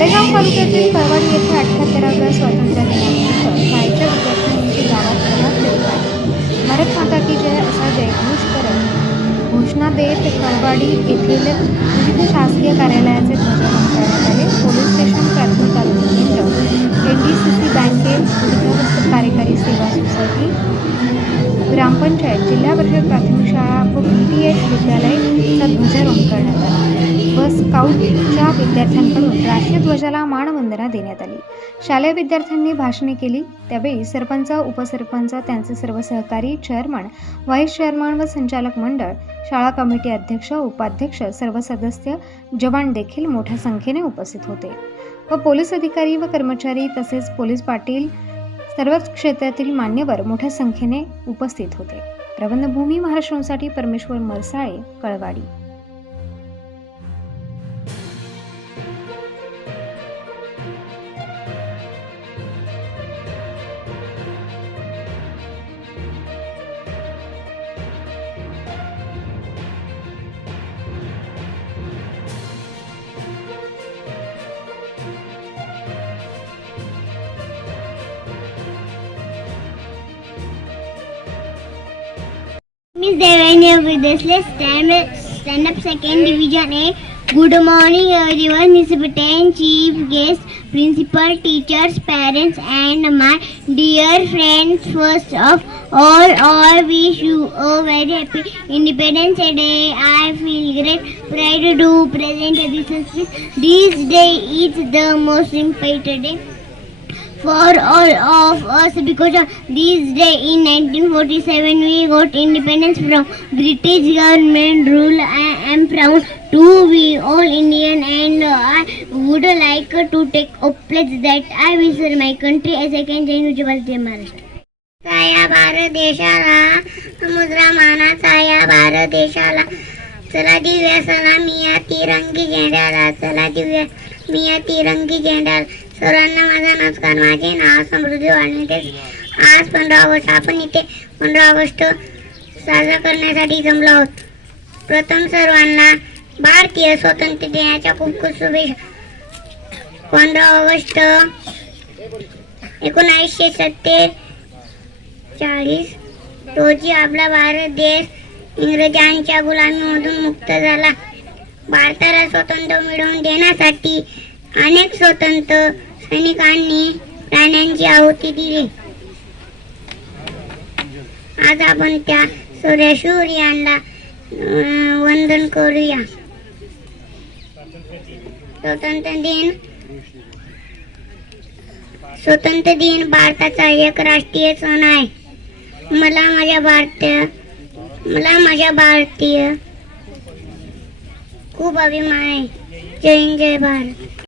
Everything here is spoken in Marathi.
मालेगाव तालुक्यातील परवड येथे अठ्ठ्याहत्तराव्या स्वातंत्र्य दिनानिमित्त शाळेच्या विद्यार्थ्यांनी गावात करण्यात येत आहे. भारत माता की जय असा जयघोष करत घोषणा देत कळवाडी येथील विविध शासकीय कार्यालयाचे ध्वजारोहण करण्यात आले. पोलीस स्टेशन प्राथमिक आरोग्य केंद्र एन डी सी सी बँके विविध कार्यकारी सेवा सोसायटी ग्रामपंचायत जिल्हा परिषद प्राथमिक शाळा व पी टी एच विद्यालयचा ध्वजारोहण करण्यात आले. स्काउटच्या विद्यार्थ्यांकडून राष्ट्रीय ध्वजाला मानवंदना देण्यात आली. शालेय विद्यार्थ्यांनी भाषणे केली. त्यावेळी सरपंच उपसरपंच त्यांचे सर्व सहकारी चेअरमन व्हाईस चेअरमन व संचालक मंडळ शाळा कमिटी अध्यक्ष उपाध्यक्ष सर्व सदस्य जवान देखील मोठ्या संख्येने उपस्थित होते व पोलीस अधिकारी व कर्मचारी तसेच पोलीस पाटील सर्वच क्षेत्रातील मान्यवर मोठ्या संख्येने उपस्थित होते. प्रबंधभूमी महाराष्ट्रासाठी परमेश्वर मरसाळे कळवाडी. Miss Devanya Videsle stand, stand up second division A. Good morning everyone, Miss Discipline, chief guest, principal, teachers, parents and my dear friends. First of all, I wish you a very happy Independence Day. I feel great pride to present this speech. This day is the most important day for all of us because of this day in 1947 we got independence from British government rule. I am proud to be all Indian and I would like to take a pledge that I will serve my country as I can change Jai Maharashtra. या भारत देशाला समुद्र मानाचा या भारत देशाला चला दिव्या सला मी या तिरंगी झेंड्याला चला दिव्या मी या तिरंगी झेंड्याला सर्वांना माझा नमस्कार. माझे नाव समृद्धी वाढणे आज पंधरा ऑगस्ट आपण इथे पंधरा ऑगस्ट साजरा करण्यासाठी जमलो आहोत. प्रथम सर्वांना भारतीय स्वातंत्र्य दिनाच्या खूप खूप शुभेच्छा. पंधरा ऑगस्ट एकोणावीसशे सत्तेचाळीस रोजी आपला भारत देश इंग्रजांच्या गुलामीमधून मुक्त झाला. भारताला स्वातंत्र्य मिळवून देण्यासाठी अनेक स्वतंत्र सैनिकांनी प्राण्यांची आहुती दिली. आज आपण त्या सूर्यशूर यांना वंदन करूया. स्वतंत्र दिन स्वतंत्र दिन भारताचा एक राष्ट्रीय सण आहे. मला माझ्या भारतीय मला माझ्या भारतीय खूप अभिमान आहे. जय हिंद जय भारत.